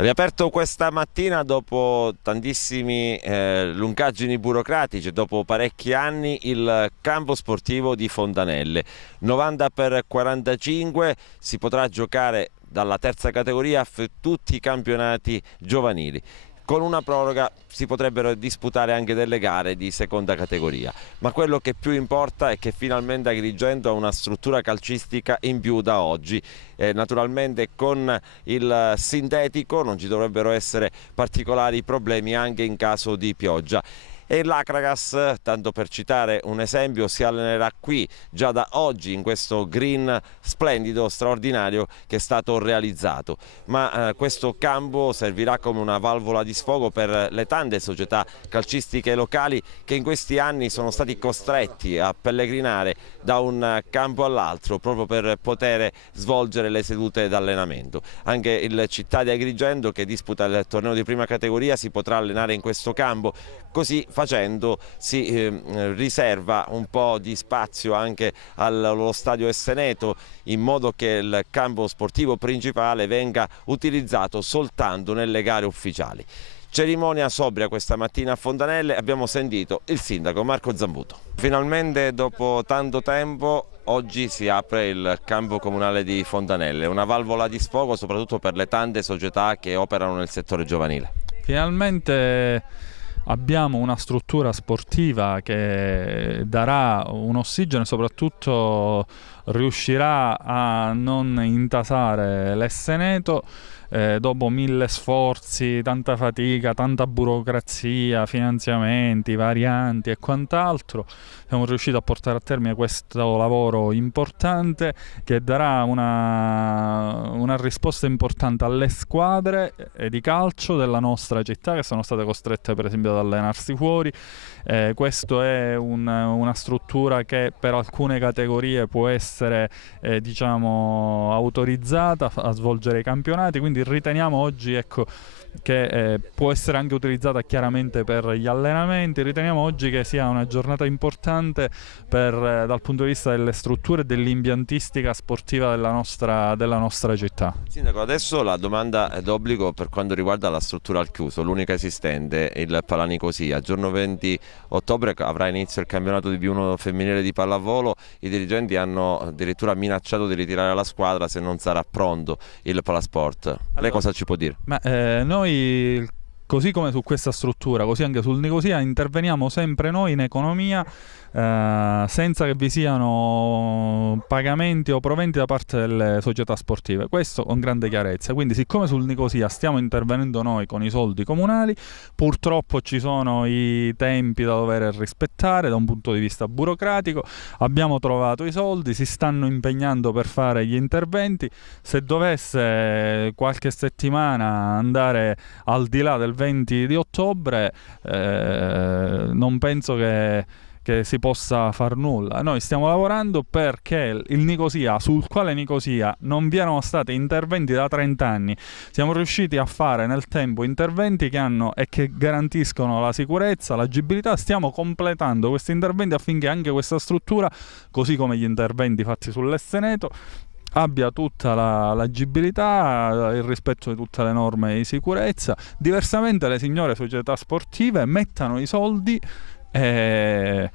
Riaperto questa mattina dopo tantissimi lungaggini burocratici, dopo parecchi anni, il campo sportivo di Fontanelle. 90 per 45, si potrà giocare dalla terza categoria a tutti i campionati giovanili. Con una proroga si potrebbero disputare anche delle gare di seconda categoria, ma quello che più importa è che finalmente Agrigento ha una struttura calcistica in più da oggi. Naturalmente con il sintetico non ci dovrebbero essere particolari problemi anche in caso di pioggia. E l'Acragas, tanto per citare un esempio, si allenerà qui già da oggi in questo green splendido, straordinario che è stato realizzato. Ma questo campo servirà come una valvola di sfogo per le tante società calcistiche locali che in questi anni sono stati costretti a pellegrinare da un campo all'altro proprio per poter svolgere le sedute d'allenamento. Anche il Città di Agrigento, che disputa il torneo di prima categoria, si potrà allenare in questo campo. Così facendo si riserva un po' di spazio anche allo stadio Esseneto, in modo che il campo sportivo principale venga utilizzato soltanto nelle gare ufficiali. Cerimonia sobria questa mattina a Fontanelle, abbiamo sentito il sindaco Marco Zambuto. Finalmente dopo tanto tempo oggi si apre il campo comunale di Fontanelle, una valvola di sfogo soprattutto per le tante società che operano nel settore giovanile. Finalmente abbiamo una struttura sportiva che darà un ossigeno e soprattutto riuscirà a non intasare l'Esseneto. Dopo 1000 sforzi, tanta fatica, tanta burocrazia, finanziamenti, varianti e quant'altro, siamo riusciti a portare a termine questo lavoro importante che darà una risposta importante alle squadre di calcio della nostra città, che sono state costrette per esempio ad allenarsi fuori. Questo è una struttura che per alcune categorie può essere diciamo autorizzata a svolgere i campionati, quindi riteniamo oggi, ecco, che può essere anche utilizzata chiaramente per gli allenamenti. Riteniamo oggi che sia una giornata importante dal punto di vista delle strutture e dell'impiantistica sportiva della nostra città. Sindaco, adesso la domanda d'obbligo per quanto riguarda la struttura al chiuso, l'unica esistente, il Palanicosia. Giorno 20 ottobre avrà inizio il campionato di B1 femminile di pallavolo. I dirigenti hanno addirittura minacciato di ritirare la squadra se non sarà pronto il Palasport. Lei cosa ci può dire? Noi, così come su questa struttura, così anche sul Nicosia, interveniamo sempre noi in economia senza che vi siano pagamenti o proventi da parte delle società sportive, questo con grande chiarezza. Quindi siccome sul Nicosia stiamo intervenendo noi con i soldi comunali, purtroppo ci sono i tempi da dover rispettare da un punto di vista burocratico. Abbiamo trovato i soldi, si stanno impegnando per fare gli interventi. Se dovesse qualche settimana andare al di là del 20 di ottobre, non penso che si possa far nulla. Noi stiamo lavorando perché il Nicosia, sul quale Nicosia non vi erano stati interventi da 30 anni, siamo riusciti a fare nel tempo interventi che hanno e che garantiscono la sicurezza, l'agibilità. Stiamo completando questi interventi affinché anche questa struttura, così come gli interventi fatti sull'Esseneto, abbia tutta l'agibilità, il rispetto di tutte le norme di sicurezza. Diversamente le signore società sportive mettano i soldi e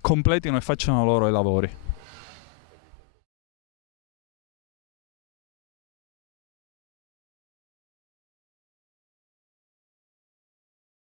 completino e facciano loro i lavori.